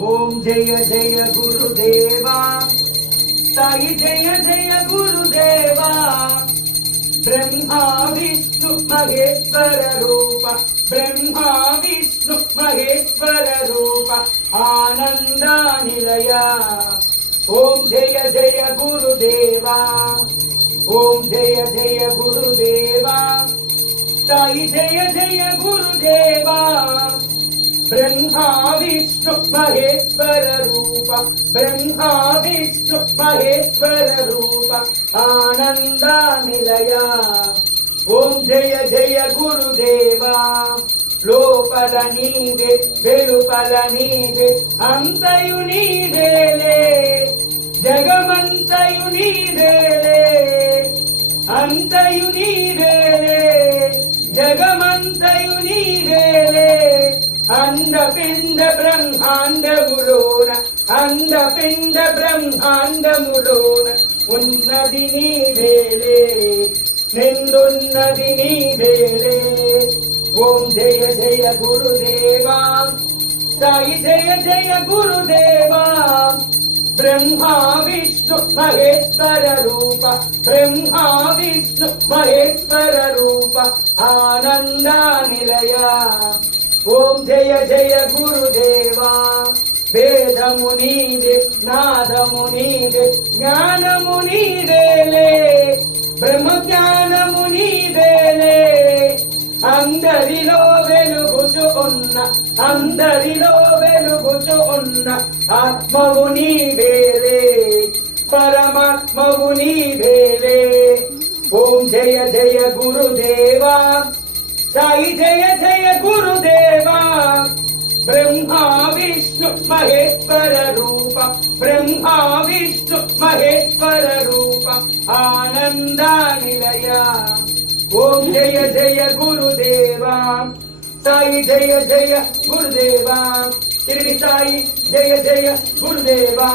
ओम जय जय गुरुदेवा साई जय जय गुरुदेवा ब्रह्मा विष्णु महेश्वर रूप ब्रह्मा विष्णु महेश्वर रूप आनंद निलय ओम जय जय गुरुदेवा ओम जय जय गुरुदेवा साई जय जय गुरुदेवा ब्रह्मा विष्णु महेश्वर रूप ब्रह्मा विष्णु महेश्वर रूप आनंद निलय ओम जय जय गुरुदेवा लोपल नीवे वेलुपल नीवे अंतयु नीवेले जगमंतयु नीवेले अंतयु नीवेले जगमंतयु नीवेले अंडपिंड ब्रह्मांडमुलोन अंडपिंड ब्रह्मांडमुलोन उन्नति नीवेले निंदुन्नति नीवेले ओम जय जय गुरुदेवा साई जय जय गुरुदेवा ब्रह्मा विष्णु महेश्वर रूप ब्रह्मा विष्णु महेश्वर रूप आनंद निलय ओम जय जय गुरुदेवा वेदमुनीवे नादमुनीवे ज्ञानमुनीवेले ब्रह्म ज्ञानमुनीवेले అందరిలో వెలుగుచు ఉన్న అందరిలో వెలుగుచు ఉన్న ఆత్మవు నీవేలే పరమాత్మవు నీవేలే ఓం జయ జయ గురుదేవా సాయి జయ జయ గురుదేవా బ్రహ్మా విష్ణు మహేశ్వర రూప బ్రహ్మా విష్ణు మహేశ్వర రూప ఆనంద నిలయ ओम जय जय गुरुदेवा साई जय जय गुरुदेवा शिरडी साई जय जय गुरुदेवा।